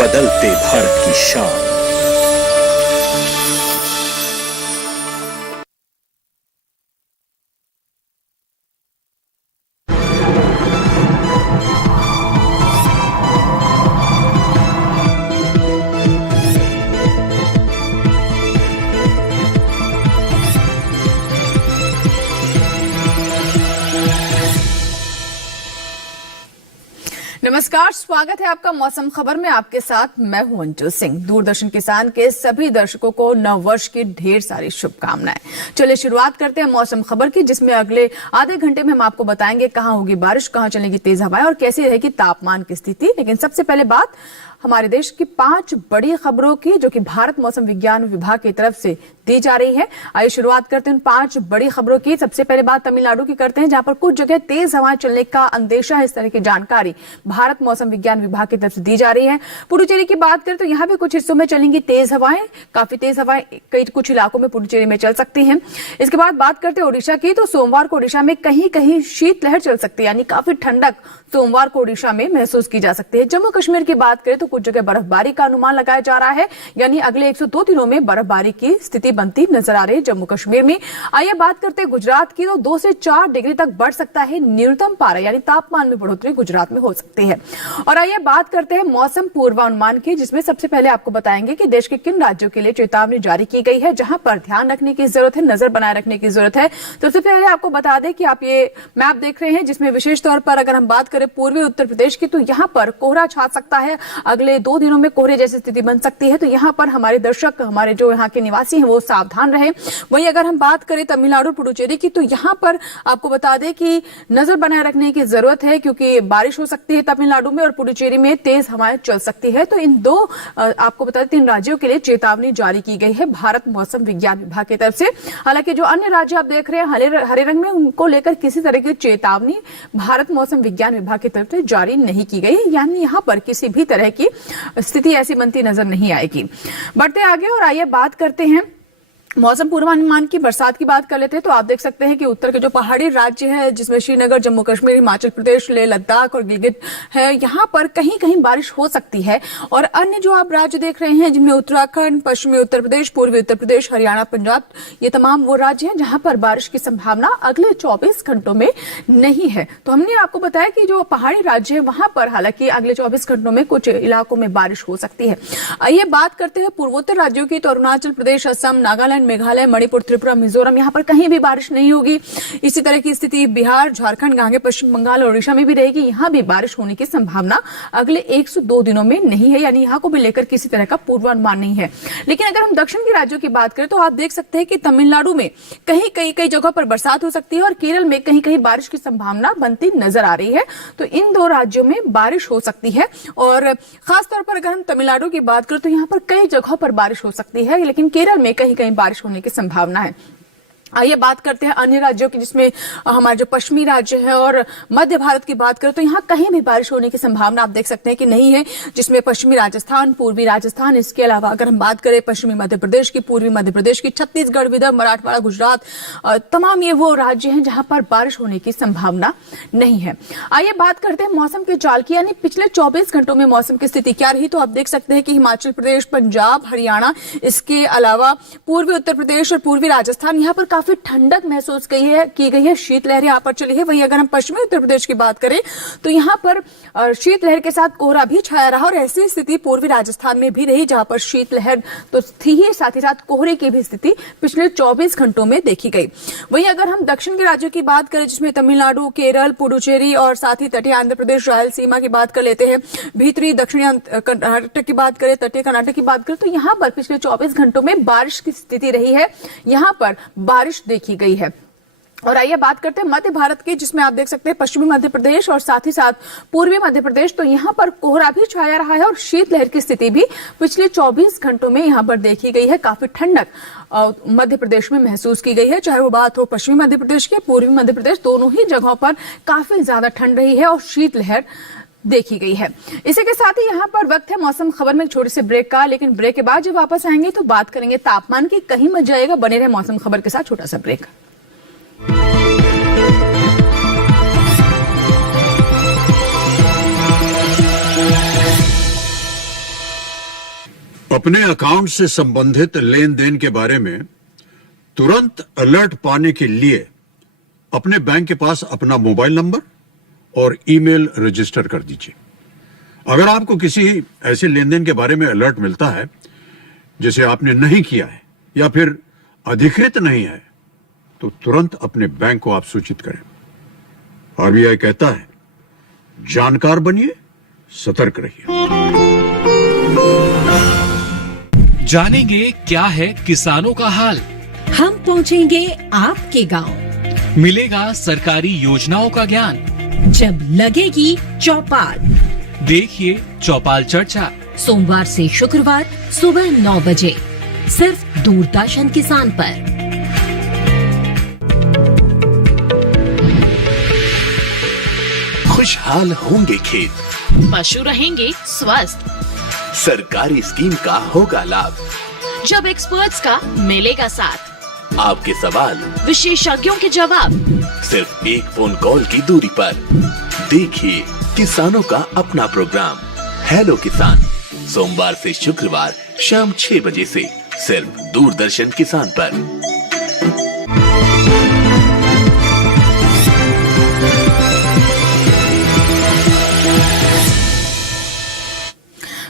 बदलते भारत की शान। नमस्कार, स्वागत है आपका मौसम खबर में। आपके साथ मैं हूं अंजू सिंह। दूरदर्शन किसान के सभी दर्शकों को नव वर्ष की ढेर सारी शुभकामनाएं। चलिए शुरुआत करते हैं मौसम खबर की, जिसमें अगले आधे घंटे में हम आपको बताएंगे कहां होगी बारिश, कहां चलेगी तेज हवाएं और कैसी रहेगी तापमान की स्थिति। लेकिन सबसे पहले बात हमारे देश की 5 बड़ी खबरों की, जो कि भारत मौसम विज्ञान विभाग की तरफ से दी जा रही है। आइए शुरुआत करते हैं उन 5 बड़ी खबरों की। सबसे पहले बात तमिलनाडु की करते हैं, जहां पर कुछ जगह तेज हवाएं चलने का अंदेशा है। इस तरह की जानकारी भारत मौसम विज्ञान विभाग की तरफ से दी जा रही है। पुडुचेरी की बात करें तो यहां भी कुछ हिस्सों में चलेंगी तेज हवाएं, काफी तेज हवाएं कई कुछ इलाकों में पुडुचेरी में चल सकती हैं। इसके बाद बात करते हैं ओडिशा की, तो सोमवार को ओडिशा में कहीं कहीं शीतलहर चल सकती है, यानी काफी ठंडक सोमवार को ओडिशा में महसूस की जा सकती है। जम्मू कश्मीर की बात करें तो कुछ जगह बर्फबारी का अनुमान लगाया जा रहा है, यानी अगले 102 दिनों में बर्फबारी की स्थिति बनती नजर आ रही है जम्मू कश्मीर में। आइए बात करते हैं गुजरात की, तो 2 से 4 डिग्री तक बढ़ सकता है न्यूनतम पारा, यानी तापमान में बढ़ोतरी गुजरात में हो सकती है। और आइए बात करते हैं मौसम पूर्वानुमान की, जिसमें सबसे पहले आपको बताएंगे कि देश के किन राज्यों के लिए चेतावनी जारी की गई है, जहां पर ध्यान रखने की जरूरत है, नजर बनाए रखने की जरूरत है। सबसे पहले आपको बता दें कि आप ये मैप देख रहे हैं, जिसमें विशेष तौर पर अगर हम बात करें पूर्वी उत्तर प्रदेश की, तो यहां पर कोहरा छा सकता है। अगले 2 दिनों में कोहरे जैसी स्थिति बन सकती है, तो यहां पर हमारे दर्शक, हमारे जो यहाँ के निवासी हैं, वो सावधान रहे। वहीं अगर हम बात करें तमिलनाडु पुडुचेरी की, तो यहां पर आपको बता दें कि नजर बनाए रखने की जरूरत है, क्योंकि बारिश हो सकती है तमिलनाडु में और पुडुचेरी में तेज हवाएं चल सकती है। तो इन 2 आपको बता दें 3 राज्यों के लिए चेतावनी जारी की गई है भारत मौसम विज्ञान विभाग की तरफ से। हालांकि जो अन्य राज्य आप देख रहे हैं हरे रंग में, उनको लेकर किसी तरह की चेतावनी भारत मौसम विज्ञान विभाग की तरफ से जारी नहीं की गई, यानी यहां पर किसी भी तरह की स्थिति ऐसी बनती नजर नहीं आएगी। बढ़ते आगे और आइए बात करते हैं मौसम पूर्वानुमान की। बरसात की बात कर लेते हैं तो आप देख सकते हैं कि उत्तर के जो पहाड़ी राज्य है, जिसमें श्रीनगर, जम्मू कश्मीर, हिमाचल प्रदेश, लेह लद्दाख और गिलगित है, यहां पर कहीं कहीं बारिश हो सकती है। और अन्य जो आप राज्य देख रहे हैं, जिनमें उत्तराखंड, पश्चिमी उत्तर प्रदेश, पूर्वी उत्तर प्रदेश, हरियाणा, पंजाब, ये तमाम वो राज्य हैं जहां पर बारिश की संभावना अगले 24 घंटों में नहीं है। तो हमने आपको बताया कि जो पहाड़ी राज्य है वहां पर हालांकि अगले 24 घंटों में कुछ इलाकों में बारिश हो सकती है। आइए बात करते हैं पूर्वोत्तर राज्यों की, तो अरुणाचल प्रदेश, असम, नागालैंड, मेघालय, मणिपुर, त्रिपुरा, मिजोरम, यहां पर कहीं भी बारिश नहीं होगी। इसी तरह की स्थिति बिहार, झारखंड, आगे पश्चिम बंगाल और ओडिशा में भी रहेगी। यहां भी बारिश होने की संभावना अगले 102 दिनों में नहीं है, यानी यहां को भी लेकर किसी तरह का पूर्वानुमान नहीं है। लेकिन अगर हम दक्षिण के राज्यों की बात करें तो आप देख सकते हैं कि तमिलनाडु में कई जगहों पर बरसात हो सकती है और केरल में कहीं कहीं बारिश की संभावना बनती नजर आ रही है। तो इन 2 राज्यों में बारिश हो सकती है। और खासतौर पर अगर हम तमिलनाडु की बात करें तो यहां पर कई जगहों पर बारिश हो सकती है, लेकिन केरल में कहीं कहीं बारिश होने की संभावना है। आइए बात करते हैं अन्य राज्यों की, जिसमें हमारे जो पश्चिमी राज्य है और मध्य भारत की बात करें तो यहाँ कहीं भी बारिश होने की संभावना आप देख सकते हैं कि नहीं है, जिसमें पश्चिमी राजस्थान, पूर्वी राजस्थान, इसके अलावा अगर हम बात करें पश्चिमी मध्य प्रदेश की, पूर्वी मध्य प्रदेश की, छत्तीसगढ़, विदर्भ, मराठवाड़ा, गुजरात, तमाम ये वो राज्य हैं जहां पर बारिश होने की संभावना नहीं है। आइए बात करते हैं मौसम के जाल की, यानी पिछले 24 घंटों में मौसम की स्थिति क्या रही। तो आप देख सकते हैं कि हिमाचल प्रदेश, पंजाब, हरियाणा, इसके अलावा पूर्वी उत्तर प्रदेश और पूर्वी राजस्थान, यहाँ पर काफी ठंडक महसूस की गई है, शीतलहर यहां पर चली है। वहीं अगर हम पश्चिमी उत्तर प्रदेश की बात करें तो यहां पर शीतलहर के साथ कोहरा भी छाया रहा और ऐसी स्थिति पूर्वी राजस्थान में भी रही, जहां पर शीतलहर तो थी ही, साथ ही साथ कोहरे की भी स्थिति पिछले 24 घंटों में देखी गई। वहीं अगर हम दक्षिण के राज्यों की बात करें, जिसमें तमिलनाडु, केरल, पुडुचेरी और साथ ही तटीय आंध्र प्रदेश, रायलसीमा की बात कर लेते हैं, भीतरी दक्षिणी कर्नाटक की बात करें, तटीय कर्नाटक की बात करें, तो यहां पर पिछले 24 घंटों में बारिश की स्थिति रही है, यहां पर बारिश देखी गई है। और आइए बात करते हैं मध्य भारत की, जिसमें आप देख सकते हैं पश्चिमी मध्य प्रदेश और साथ ही साथ पूर्वी मध्य प्रदेश, तो यहां पर कोहरा भी छाया रहा है और शीतलहर की स्थिति भी पिछले 24 घंटों में यहां पर देखी गई है। काफी ठंडक मध्य प्रदेश में महसूस की गई है, चाहे वो बात हो पश्चिमी मध्य प्रदेश की, पूर्वी मध्य प्रदेश, दोनों ही जगहों पर काफी ज्यादा ठंड रही है और शीतलहर देखी गई है। इसी के साथ ही यहाँ पर वक्त है मौसम खबर में एक छोटे से ब्रेक का, लेकिन ब्रेक के बाद जब वापस आएंगे तो बात करेंगे तापमान की। कहीं मत जाएगा, बने रहे मौसम खबर के साथ। छोटा सा ब्रेक। अपने अकाउंट से संबंधित लेन देन के बारे में तुरंत अलर्ट पाने के लिए अपने बैंक के पास अपना मोबाइल नंबर और ईमेल रजिस्टर कर दीजिए। अगर आपको किसी ऐसे लेन देन के बारे में अलर्ट मिलता है जिसे आपने नहीं किया है या फिर अधिकृत नहीं है, तो तुरंत अपने बैंक को आप सूचित करें। आरबीआई कहता है, जानकार बनिए, सतर्क रहिए। जानेंगे क्या है किसानों का हाल। हम पहुंचेंगे आपके गांव। मिलेगा सरकारी योजनाओं का ज्ञान। जब लगेगी चौपाल, देखिए चौपाल चर्चा सोमवार से शुक्रवार सुबह 9 बजे सिर्फ दूरदर्शन किसान पर। खुशहाल होंगे खेत, पशु रहेंगे स्वस्थ, सरकारी स्कीम का होगा लाभ, जब एक्सपर्ट्स का मिलेगा साथ, आपके सवाल विशेषज्ञों के जवाब, सिर्फ एक फोन कॉल की दूरी पर। देखिए किसानों का अपना प्रोग्राम हेलो किसान, सोमवार से शुक्रवार शाम 6 बजे से सिर्फ दूरदर्शन किसान पर।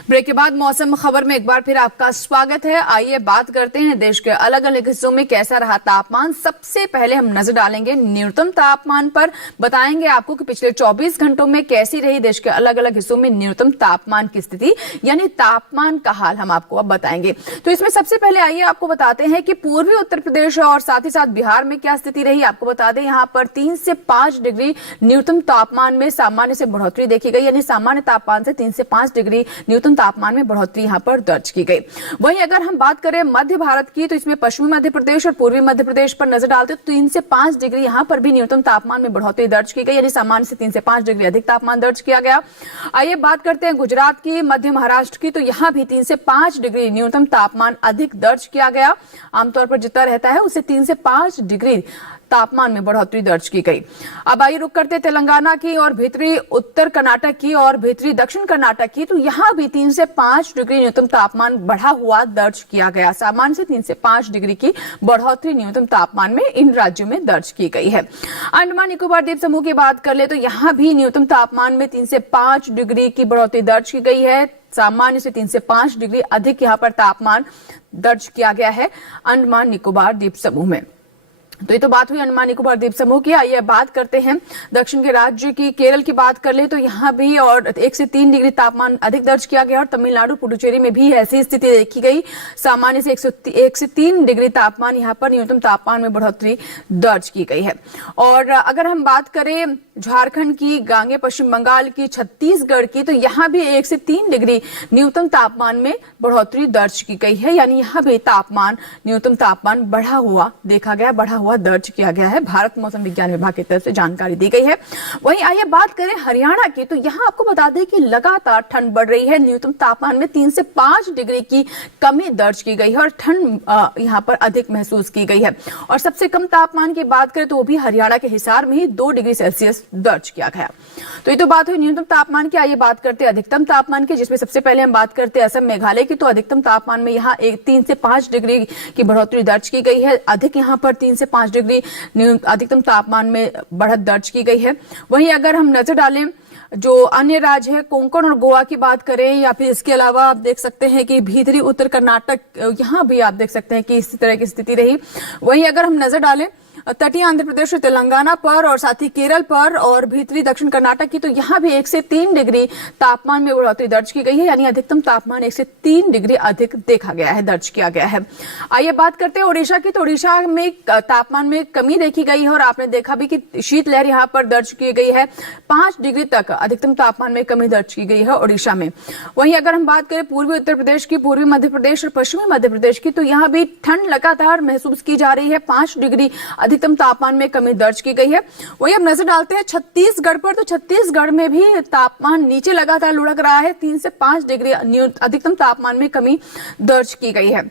ब्रेक के बाद मौसम खबर में एक बार फिर आपका स्वागत है। आइए बात करते हैं देश के अलग अलग हिस्सों में कैसा रहा तापमान। सबसे पहले हम नजर डालेंगे न्यूनतम तापमान पर। बताएंगे आपको कि पिछले 24 घंटों में कैसी रही देश के अलग अलग हिस्सों में न्यूनतम तापमान की स्थिति, यानी तापमान का हाल हम आपको अब बताएंगे। तो इसमें सबसे पहले आइए आपको बताते हैं कि पूर्वी उत्तर प्रदेश और साथ ही साथ बिहार में क्या स्थिति रही। आपको बता दें यहाँ पर 3 से 5 डिग्री न्यूनतम तापमान में सामान्य से बढ़ोतरी देखी गई, यानी सामान्य तापमान से 3 से 5 डिग्री न्यूनतम तापमान में बढ़ोतरी यहां पर दर्ज की गई। वहीं अगर हम बात करें मध्य भारत की, तो इसमें पश्चिमी मध्य प्रदेश और पूर्वी मध्य प्रदेश पर नजर डालते तो 3 से 5 डिग्री यहां पर भी न्यूनतम तापमान में बढ़ोतरी दर्ज की गई, यानी सामान्य से 3 से 5 डिग्री अधिक तापमान दर्ज किया गया। आइए बात करते हैं गुजरात की, मध्य महाराष्ट्र की, तो यहां भी 3 से 5 डिग्री न्यूनतम तापमान अधिक दर्ज किया गया। आमतौर पर जितना रहता है उससे 3 से 5 डिग्री तापमान में बढ़ोतरी दर्ज की गई। अब आइए रुक करते तेलंगाना की और भीतरी उत्तर कर्नाटक की और भीतरी दक्षिण कर्नाटक की, तो यहां भी 3 से 5 डिग्री न्यूनतम तापमान बढ़ा हुआ दर्ज किया गया। सामान्य से 3 से 5 डिग्री की बढ़ोतरी न्यूनतम तापमान में इन राज्यों में दर्ज की गई है। अंडमान निकोबार द्वीप समूह की बात कर ले तो यहां भी न्यूनतम तापमान में 3 से 5 डिग्री की बढ़ोतरी दर्ज की गई है। सामान्य से 3 से 5 डिग्री अधिक यहां पर तापमान दर्ज किया गया है अंडमान निकोबार द्वीप समूह में। तो ये तो बात हुई अंडमान निकोबार द्वीप समूह की। आइए बात करते हैं दक्षिण के राज्य की, केरल की बात कर ले तो यहाँ भी और 1 से 3 डिग्री तापमान अधिक दर्ज किया गया और तमिलनाडु पुडुचेरी में भी ऐसी स्थिति देखी गई। सामान्य से 1 से 3 डिग्री तापमान यहाँ पर न्यूनतम तापमान में बढ़ोतरी दर्ज की गई है। और अगर हम बात करें झारखंड की, गांगे पश्चिम बंगाल की, छत्तीसगढ़ की, तो यहाँ भी 1 से 3 डिग्री न्यूनतम तापमान में बढ़ोतरी दर्ज की गई है, यानी यहाँ भी तापमान न्यूनतम तापमान बढ़ा हुआ देखा गया, बढ़ा हुआ दर्ज किया गया है। भारत मौसम विज्ञान विभाग की तरफ से जानकारी दी गई है। वहीं आइए बात करें हरियाणा की, तो यहाँ आपको बता दें कि लगातार ठंड बढ़ रही है। न्यूनतम तापमान में 3 से 5 डिग्री की कमी दर्ज की गई है और ठंड यहाँ पर अधिक महसूस की गई है। और सबसे कम तापमान की बात करें तो वो भी हरियाणा के हिसार में ही 2 डिग्री सेल्सियस दर्ज किया गया। तो ये तो बात हुई न्यूनतम तापमान की। आइए बात करते हैं अधिकतम तापमान की, जिसमें सबसे पहले हम बात करते हैं असम मेघालय की। तो अधिकतम तापमान में यहाँ 3 से 5 डिग्री की बढ़ोतरी दर्ज की गई है। अधिक यहाँ पर 3 से 5 डिग्री अधिकतम तापमान में बढ़त दर्ज की गई है। वहीं अगर हम नजर डालें जो अन्य राज्य है, कोंकण और गोवा की बात करें या फिर इसके अलावा आप देख सकते हैं कि भीतरी उत्तर कर्नाटक, यहाँ भी आप देख सकते हैं कि इसी तरह की स्थिति रही। वहीं अगर हम नजर डालें तटीय आंध्र प्रदेश और तेलंगाना पर और साथ ही केरल पर और भीतरी दक्षिण कर्नाटक की, तो यहाँ भी 1 से 3 डिग्री तापमान में बढ़ोतरी दर्ज की गई है, यानी अधिकतम तापमान 1 से 3 डिग्री अधिक देखा गया है, दर्ज किया गया है। आइए बात करते हैं ओडिशा की। तो ओडिशा में तापमान में कमी देखी गई है और आपने देखा भी कि शीतलहर यहाँ पर दर्ज की गई है। 5 डिग्री तक अधिकतम तापमान में कमी दर्ज की गई है ओडिशा में। वहीं अगर हम बात करें पूर्वी उत्तर प्रदेश की, पूर्वी मध्य प्रदेश और पश्चिमी मध्य प्रदेश की, तो यहाँ भी ठंड लगातार महसूस की जा रही है। 5 डिग्री अधिकतम तापमान में कमी दर्ज की गई है। वही अब नजर डालते हैं छत्तीसगढ़ पर, तो छत्तीसगढ़ में भी तापमान नीचे लगातार लुढ़क रहा है। 3 से 5 डिग्री अधिकतम तापमान में कमी दर्ज की गई है।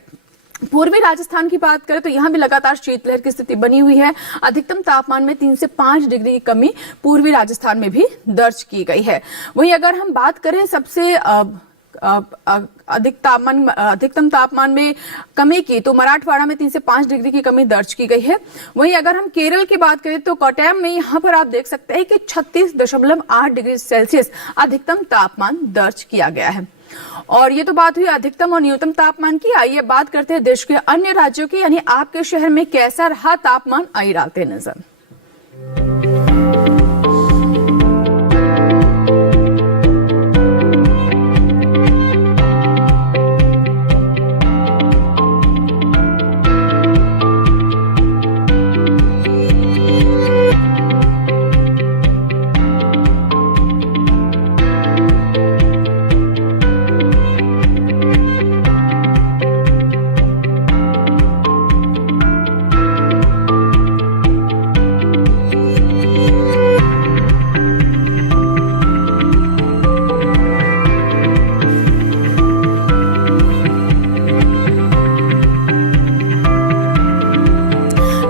पूर्वी राजस्थान की बात करें तो यहाँ भी लगातार शीतलहर की स्थिति बनी हुई है। अधिकतम तापमान में 3 से 5 डिग्री की कमी पूर्वी राजस्थान में भी दर्ज की गई है। वहीं अगर हम बात करें सबसे अधिकतम तापमान में कमी की तो मराठवाड़ा में 3 से 5 डिग्री की कमी दर्ज की गई है। वहीं अगर हम केरल की बात करें तो कोट्टयम में यहाँ पर आप देख सकते हैं कि 36.8 डिग्री सेल्सियस अधिकतम तापमान दर्ज किया गया है। और ये तो बात हुई अधिकतम और न्यूनतम तापमान की। आइए बात करते हैं देश के अन्य राज्यों की, यानी आपके शहर में कैसा रहा तापमान, आइए डालते हैं नजर।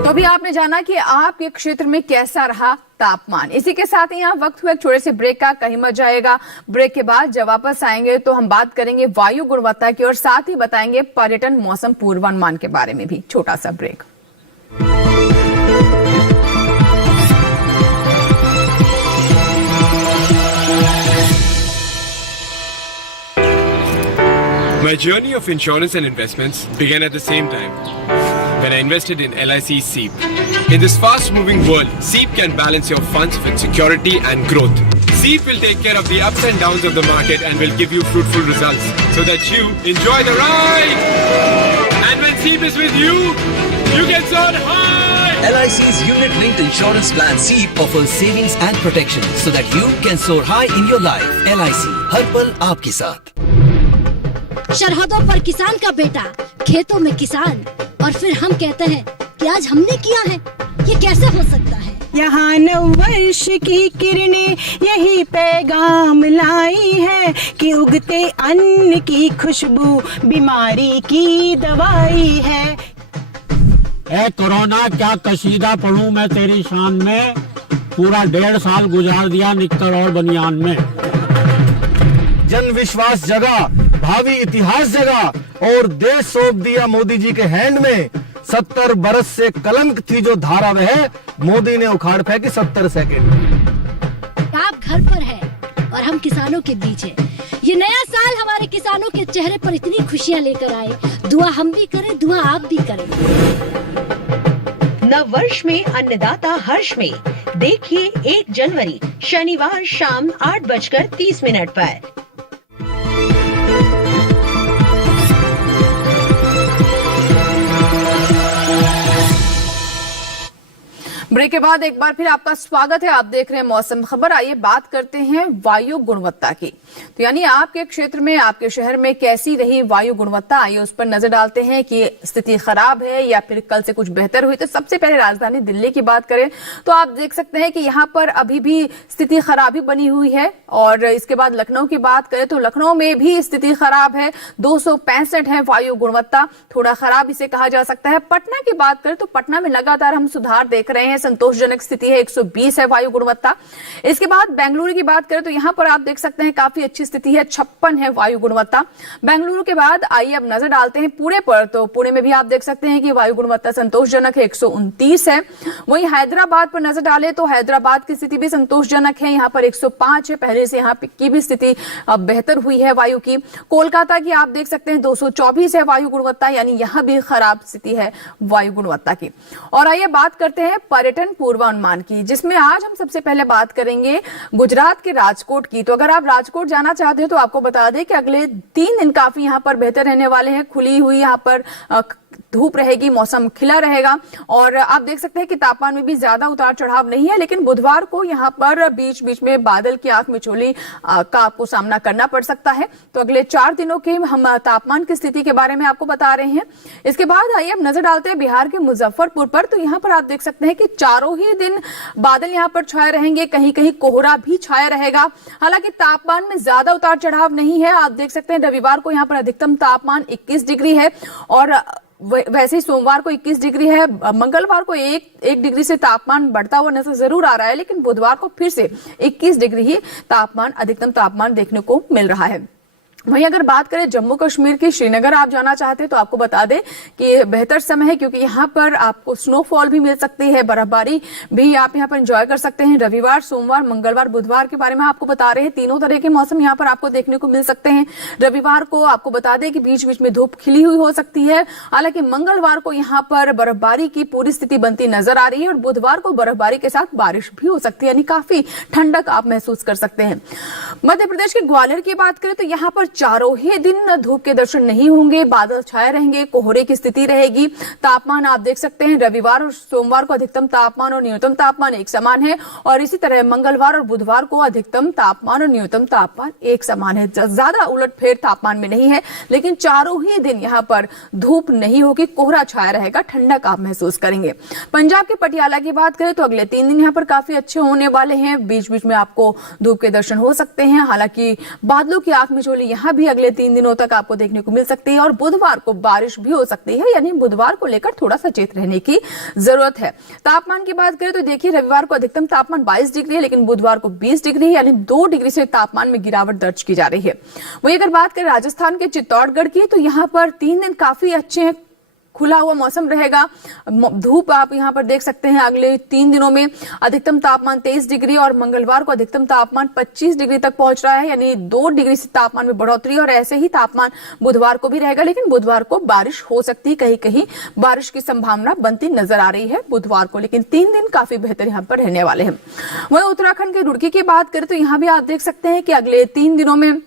अभी आपने जाना कि आपके क्षेत्र में कैसा रहा तापमान। इसी के साथ ही यहाँ वक्त हुआ एक छोटे से ब्रेक का, कहीं मत जाएगा। ब्रेक के बाद जब वापस आएंगे तो हम बात करेंगे वायु गुणवत्ता की और साथ ही बताएंगे पर्यटन मौसम पूर्वानुमान के बारे में भी। छोटा सा break. My journey of insurance and investments began at the same time when I invested in LIC SEEP. In this fast-moving world, SEEP can balance your funds with security and growth. SEEP will take care of the ups and downs of the market and will give you fruitful results so that you enjoy the ride. And when SEEP is with you, you can soar high. LIC's unit-linked insurance plan SEEP offers savings and protection so that you can soar high in your life. LIC, हर पल आपके साथ। सरहदों पर किसान का बेटा, खेतों में किसान, और फिर हम कहते हैं कि आज हमने किया है। ये कैसे हो सकता है? यहाँ नववर्ष की किरणें यही पैगाम लाई है कि उगते अन्न की खुशबू बीमारी की दवाई है। ए कोरोना क्या कसीदा पढ़ूं मैं तेरी शान में, पूरा 1.5 साल गुजार दिया निक्कर और बनियान में। जन विश्वास जगा, भावी इतिहास जगा और देश सौंप दिया मोदी जी के हैंड में। 70 बरस से कलंक थी जो धारा वह, मोदी ने उखाड़ फेंकी 70 सेकंड। आप घर पर है और हम किसानों के बीच है। ये नया साल हमारे किसानों के चेहरे पर इतनी खुशियां लेकर आए। दुआ हम भी करें, दुआ आप भी करें। नववर्ष में अन्नदाता हर्ष में देखिए 1 जनवरी शनिवार शाम 8:30 पर। ब्रेक के बाद एक बार फिर आपका स्वागत है। आप देख रहे हैं मौसम खबर। आइए बात करते हैं वायु गुणवत्ता की। तो यानी आपके क्षेत्र में, आपके शहर में कैसी रही वायु गुणवत्ता, आइए उस पर नजर डालते हैं कि स्थिति खराब है या फिर कल से कुछ बेहतर हुई। तो सबसे पहले राजधानी दिल्ली की बात करें तो आप देख सकते हैं कि यहाँ पर अभी भी स्थिति खराब ही बनी हुई है। और इसके बाद लखनऊ की बात करें तो लखनऊ में भी स्थिति खराब है, 265 है वायु गुणवत्ता, थोड़ा खराब इसे कहा जा सकता है। पटना की बात करें तो पटना में लगातार हम सुधार देख रहे हैं, संतोषजनक स्थिति है, 120 है वायु गुणवत्ता। इसके बाद बेंगलुरु की बात करें तो यहां पर आप देख सकते हैं काफी अच्छी स्थिति है, 56 है वायु गुणवत्ता। बेंगलुरु के बाद आइए अब नजर डालते हैं पुणे पर। तो पुणे में भी आप देख सकते हैं कि वायु गुणवत्ता संतोषजनक है, 129 है। वहीं हैदराबाद पर नजर डालें तो हैदराबाद की स्थिति भी संतोषजनक है, यहाँ पर 105 है। पहले से यहाँ की भी स्थिति बेहतर हुई है वायु की। कोलकाता की आप देख सकते हैं 224 है वायु गुणवत्ता, यानी यहां भी खराब स्थिति है वायु गुणवत्ता की। और आइए बात करते हैं पर्यटन पूर्वानुमान की, जिसमें आज हम सबसे पहले बात करेंगे गुजरात के राजकोट की। तो अगर आप राजकोट जाना चाहते हो तो आपको बता दें कि अगले 3 दिन काफी यहाँ पर बेहतर रहने वाले हैं। खुली हुई यहाँ पर धूप रहेगी, मौसम खिला रहेगा और आप देख सकते हैं कि तापमान में भी ज्यादा उतार चढ़ाव नहीं है। लेकिन बुधवार को यहाँ पर बीच बीच में बादल की आंख मिचौली का आपको सामना करना पड़ सकता है। तो अगले 4 दिनों के हम तापमान की स्थिति के बारे में आपको बता रहे हैं। इसके बाद आइए अब नजर डालते हैं बिहार के मुजफ्फरपुर पर। तो यहाँ पर आप देख सकते हैं कि चारों ही दिन बादल यहाँ पर छाए रहेंगे, कहीं कहीं कोहरा भी छाया रहेगा। हालांकि तापमान में ज्यादा उतार चढ़ाव नहीं है। आप देख सकते हैं रविवार को यहाँ पर अधिकतम तापमान 21 डिग्री है और वैसे ही सोमवार को 21 डिग्री है। मंगलवार को एक डिग्री से तापमान बढ़ता हुआ नजर जरूर आ रहा है, लेकिन बुधवार को फिर से 21 डिग्री ही तापमान, अधिकतम तापमान देखने को मिल रहा है। वहीं अगर बात करें जम्मू कश्मीर की, श्रीनगर आप जाना चाहते हैं तो आपको बता दें कि बेहतर समय है, क्योंकि यहाँ पर आपको स्नोफॉल भी मिल सकती है, बर्फबारी भी आप यहाँ पर एंजॉय कर सकते हैं। रविवार, सोमवार, मंगलवार, बुधवार के बारे में आपको बता रहे हैं, तीनों तरह के मौसम यहाँ पर आपको देखने को मिल सकते हैं। रविवार को आपको बता दें कि बीच बीच में धूप खिली हुई हो सकती है, हालांकि मंगलवार को यहाँ पर बर्फबारी की पूरी स्थिति बनती नजर आ रही है और बुधवार को बर्फबारी के साथ बारिश भी हो सकती है, यानी काफी ठंडक आप महसूस कर सकते हैं। मध्य प्रदेश के ग्वालियर की बात करें तो यहाँ पर चारों ही दिन धूप के दर्शन नहीं होंगे, बादल छाए रहेंगे, कोहरे की स्थिति रहेगी। तापमान आप देख सकते हैं रविवार और सोमवार को अधिकतम तापमान और न्यूनतम तापमान एक समान है और इसी तरह मंगलवार और बुधवार को अधिकतम तापमान और न्यूनतम तापमान एक समान है। ज्यादा उलटफेर तापमान में नहीं है, लेकिन चारों ही दिन यहाँ पर धूप नहीं होगी, कोहरा छाया रहेगा, ठंडक आप महसूस करेंगे। पंजाब के पटियाला की बात करें तो अगले 3 दिन यहाँ पर काफी अच्छे होने वाले हैं, बीच बीच में आपको धूप के दर्शन हो सकते हैं, हालांकि बादलों की आंख मिचौली यहाँ भी अगले 3 दिनों तक आपको देखने को मिल सकती है और बुधवार को बारिश भी हो सकती है, यानी बुधवार को लेकर थोड़ा सचेत रहने की जरूरत है। तापमान की बात करें तो देखिए रविवार को अधिकतम तापमान 22 डिग्री है, लेकिन बुधवार को 20 डिग्री यानी 2 डिग्री से तापमान में गिरावट दर्ज की जा रही है। वहीं अगर बात करें राजस्थान के चित्तौड़गढ़ की तो यहाँ पर 3 दिन काफी अच्छे हैं, खुला हुआ मौसम रहेगा, धूप आप यहाँ पर देख सकते हैं। अगले 3 दिनों में अधिकतम तापमान 23 डिग्री और मंगलवार को अधिकतम तापमान 25 डिग्री तक पहुंच रहा है, यानी 2 डिग्री से तापमान में बढ़ोतरी और ऐसे ही तापमान बुधवार को भी रहेगा, लेकिन बुधवार को बारिश हो सकती है, कहीं कहीं बारिश की संभावना बनती नजर आ रही है बुधवार को, लेकिन 3 दिन काफी बेहतर यहाँ पर रहने वाले हैं। वहीं उत्तराखंड के रुड़की की बात करें तो यहाँ भी आप देख सकते हैं कि अगले 3 दिनों में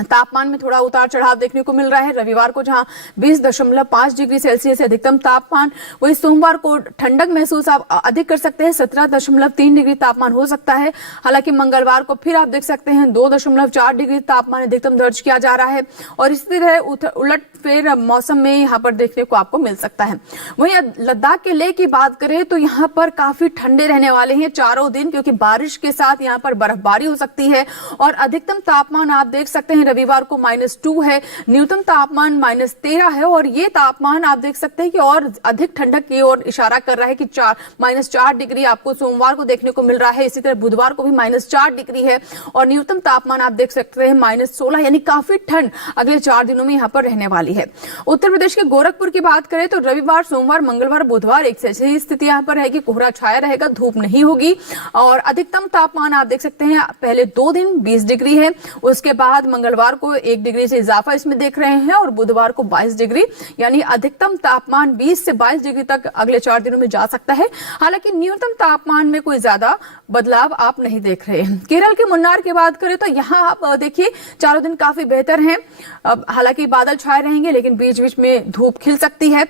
तापमान में थोड़ा उतार चढ़ाव देखने को मिल रहा है। रविवार को जहां 20.5 डिग्री सेल्सियस अधिकतम तापमान, वही सोमवार को ठंडक महसूस आप अधिक कर सकते हैं, 17.3 डिग्री तापमान हो सकता है। हालांकि मंगलवार को फिर आप देख सकते हैं 2.4 डिग्री तापमान अधिकतम दर्ज किया जा रहा है और इसी तरह उलट फेर मौसम में यहाँ पर देखने को आपको मिल सकता है। वहीं लद्दाख के लेह की बात करें तो यहाँ पर काफी ठंडे रहने वाले हैं चारों दिन, क्योंकि बारिश के साथ यहाँ पर बर्फबारी हो सकती है और अधिकतम तापमान आप देख सकते हैं रविवार को -2 है, न्यूनतम तापमान -13 है और ये तापमान आप देख सकते हैं कि और अधिक ठंडक की ओर इशारा कर रहा है कि -4 डिग्री आपको सोमवार को देखने को मिल रहा है। इसी तरह बुधवार को भी -4 डिग्री है और न्यूनतम तापमान आप देख सकते हैं -16, यानी काफी ठंड अगले 4 दिनों में यहाँ पर रहने वाली है। उत्तर प्रदेश के गोरखपुर की बात करें तो रविवार, सोमवार, मंगलवार, बुधवार एक ऐसी स्थिति यहाँ पर रहेगी, कोहरा छाया रहेगा, धूप नहीं होगी और अधिकतम तापमान आप देख सकते हैं पहले 2 दिन 20 डिग्री है, उसके बाद मंगलवार को 1 डिग्री से इजाफा इसमें देख रहे हैं और बुधवार को 22 डिग्री, यानी अधिकतम तापमान 20 से 22 डिग्री तक अगले 4 दिनों में जा सकता है। हालांकि न्यूनतम तापमान में कोई ज्यादा बदलाव आप नहीं देख रहे हैं। केरल के मुन्नार की बात करें तो यहाँ आप देखिए चारों दिन काफी बेहतर हैं, हालांकि बादल छाए रहेंगे लेकिन बीच बीच में धूप खिल सकती है।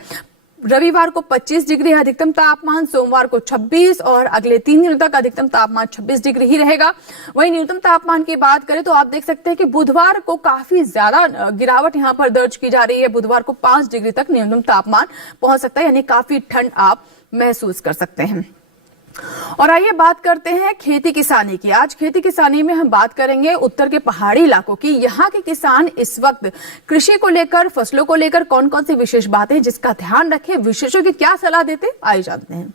रविवार को 25 डिग्री है अधिकतम तापमान, सोमवार को 26 और अगले 3 दिनों तक अधिकतम तापमान 26 डिग्री ही रहेगा। वहीं न्यूनतम तापमान की बात करें तो आप देख सकते हैं कि बुधवार को काफी ज्यादा गिरावट यहां पर दर्ज की जा रही है, बुधवार को 5 डिग्री तक न्यूनतम तापमान पहुंच सकता है, यानी काफी ठंड आप महसूस कर सकते हैं। और आइए बात करते हैं खेती किसानी की। आज खेती किसानी में हम बात करेंगे उत्तर के पहाड़ी इलाकों की। यहाँ के किसान इस वक्त कृषि को लेकर, फसलों को लेकर कौन कौन सी विशेष बातें जिसका ध्यान रखें, विशेषज्ञ क्या सलाह देते, आइए जानते हैं।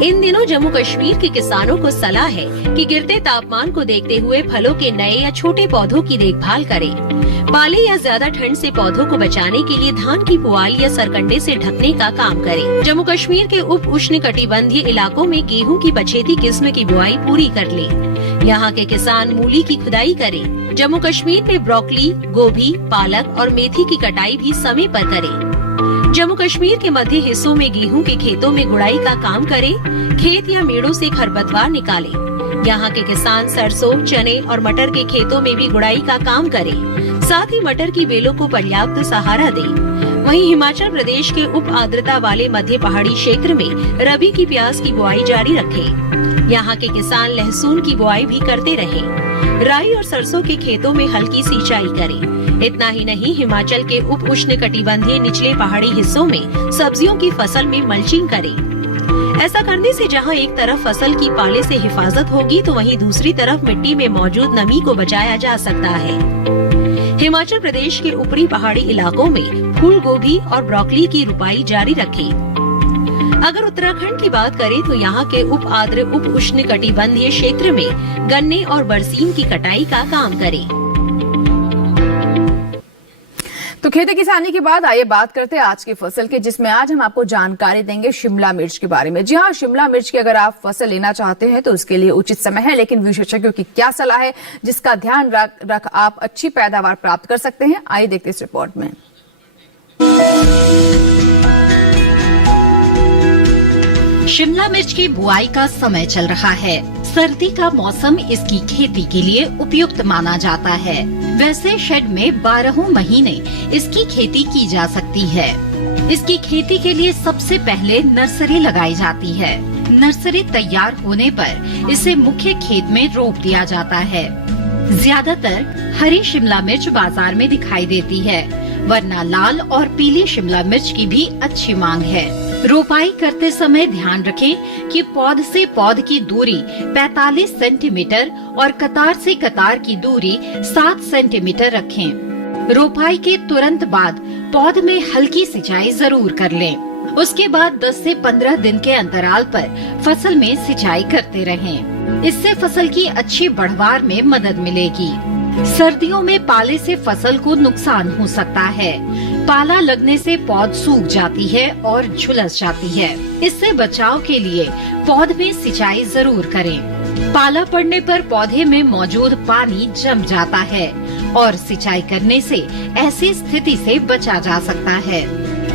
इन दिनों जम्मू कश्मीर के किसानों को सलाह है कि गिरते तापमान को देखते हुए फलों के नए या छोटे पौधों की देखभाल करें। पाले या ज्यादा ठंड से पौधों को बचाने के लिए धान की पुआल या सरकंडे से ढकने का काम करें। जम्मू कश्मीर के उप उष्णकटिबंधीय इलाकों में गेहूं की पछेती किस्म की बुआई पूरी कर लें। यहाँ के किसान मूली की खुदाई करें। जम्मू कश्मीर में ब्रोकली, गोभी, पालक और मेथी की कटाई भी समय पर करें। जम्मू कश्मीर के मध्य हिस्सों में गेहूं के खेतों में गुड़ाई का काम करें। खेत या मेड़ों से खरपतवार निकालें। यहाँ के किसान सरसों, चने और मटर के खेतों में भी गुड़ाई का काम करें। साथ ही मटर की बेलों को पर्याप्त सहारा दें। वहीं हिमाचल प्रदेश के उप आर्द्रता वाले मध्य पहाड़ी क्षेत्र में रबी की प्याज की बुआई जारी रखें। यहाँ के किसान लहसुन की बुआई भी करते रहें। राई और सरसों के खेतों में हल्की सिंचाई करें। इतना ही नहीं, हिमाचल के उप उष्णकटिबंधीय निचले पहाड़ी हिस्सों में सब्जियों की फसल में मल्चिंग करें। ऐसा करने से जहां एक तरफ फसल की पाले से हिफाजत होगी तो वहीं दूसरी तरफ मिट्टी में मौजूद नमी को बचाया जा सकता है। हिमाचल प्रदेश के ऊपरी पहाड़ी इलाकों में फूल गोभी और ब्रोकली की रुपाई जारी रखें। अगर उत्तराखंड की बात करें तो यहाँ के उप आर्द्र उप उष्णकटिबंधीय क्षेत्र में गन्ने और बरसीन की कटाई का काम करें। तो खेती किसानी के बाद आइए बात करते हैं आज की फसल की, जिसमें आज हम आपको जानकारी देंगे शिमला मिर्च के बारे में। जी हाँ, शिमला मिर्च की अगर आप फसल लेना चाहते हैं तो उसके लिए उचित समय है, लेकिन विशेषज्ञों की क्या सलाह है जिसका ध्यान रख आप अच्छी पैदावार प्राप्त कर सकते हैं, आइए देखते हैं इस रिपोर्ट में। शिमला मिर्च की बुआई का समय चल रहा है। सर्दी का मौसम इसकी खेती के लिए उपयुक्त माना जाता है। वैसे शेड में 12 महीने इसकी खेती की जा सकती है। इसकी खेती के लिए सबसे पहले नर्सरी लगाई जाती है। नर्सरी तैयार होने पर इसे मुख्य खेत में रोप दिया जाता है। ज्यादातर हरी शिमला मिर्च बाजार में दिखाई देती है, वरना लाल और पीली शिमला मिर्च की भी अच्छी मांग है। रोपाई करते समय ध्यान रखें कि पौध से पौध की दूरी 45 सेंटीमीटर और कतार से कतार की दूरी 7 सेंटीमीटर रखें। रोपाई के तुरंत बाद पौध में हल्की सिंचाई जरूर कर लें। उसके बाद 10 से 15 दिन के अंतराल पर फसल में सिंचाई करते रहें। इससे फसल की अच्छी बढ़वार में मदद मिलेगी। सर्दियों में पाले से फसल को नुकसान हो सकता है। पाला लगने से पौध सूख जाती है और झुलस जाती है। इससे बचाव के लिए पौध में सिंचाई जरूर करें। पाला पड़ने पर पौधे में मौजूद पानी जम जाता है और सिंचाई करने से ऐसी स्थिति से बचा जा सकता है।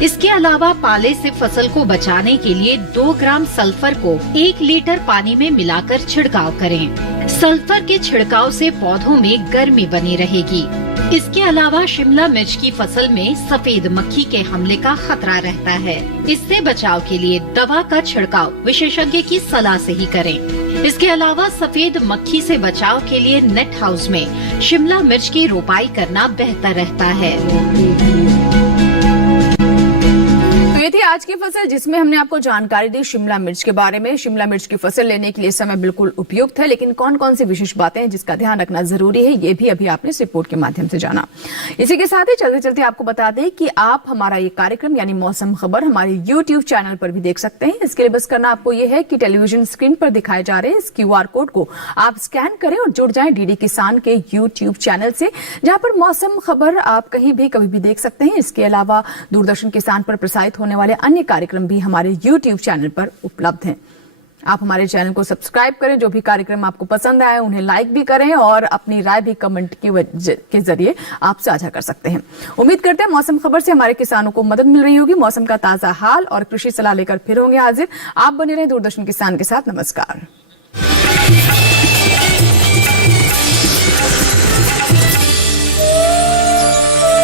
इसके अलावा पाले से फसल को बचाने के लिए 2 ग्राम सल्फर को 1 लीटर पानी में मिलाकर छिड़काव करें। सल्फर के छिड़काव से पौधों में गर्मी बनी रहेगी। इसके अलावा शिमला मिर्च की फसल में सफेद मक्खी के हमले का खतरा रहता है। इससे बचाव के लिए दवा का छिड़काव विशेषज्ञ की सलाह से ही करें। इसके अलावा सफेद मक्खी से बचाव के लिए नेट हाउस में शिमला मिर्च की रोपाई करना बेहतर रहता है। ये थी आज की फसल, जिसमें हमने आपको जानकारी दी शिमला मिर्च के बारे में। शिमला मिर्च की फसल लेने के लिए समय बिल्कुल उपयुक्त है, लेकिन कौन कौन सी विशेष बातें हैं जिसका ध्यान रखना जरूरी है, ये भी अभी आपने इस रिपोर्ट के माध्यम से जाना। इसी के साथ ही चलते चलते आपको बता दें कि आप हमारा ये कार्यक्रम यानी मौसम खबर हमारे YouTube चैनल पर भी देख सकते हैं। इसके लिए बस करना आपको ये है कि टेलीविजन स्क्रीन पर दिखाए जा रहे इस QR कोड को आप स्कैन करें और जुड़ जाएं DD किसान के YouTube चैनल से, जहां पर मौसम खबर आप कहीं भी कभी भी देख सकते हैं। इसके अलावा दूरदर्शन किसान पर प्रसारित होने वाले अन्य कार्यक्रम भी हमारे YouTube चैनल पर उपलब्ध हैं। आप हमारे चैनल को सब्सक्राइब करें, जो भी कार्यक्रम आपको पसंद आए उन्हें लाइक भी करें और अपनी राय भी कमेंट के जरिए आप साझा कर सकते हैं। उम्मीद करते हैं मौसम खबर से हमारे किसानों को मदद मिल रही होगी। मौसम का ताजा हाल और कृषि सलाह लेकर फिर होंगे हाजिर। आप बने रहें दूरदर्शन किसान के साथ। नमस्कार।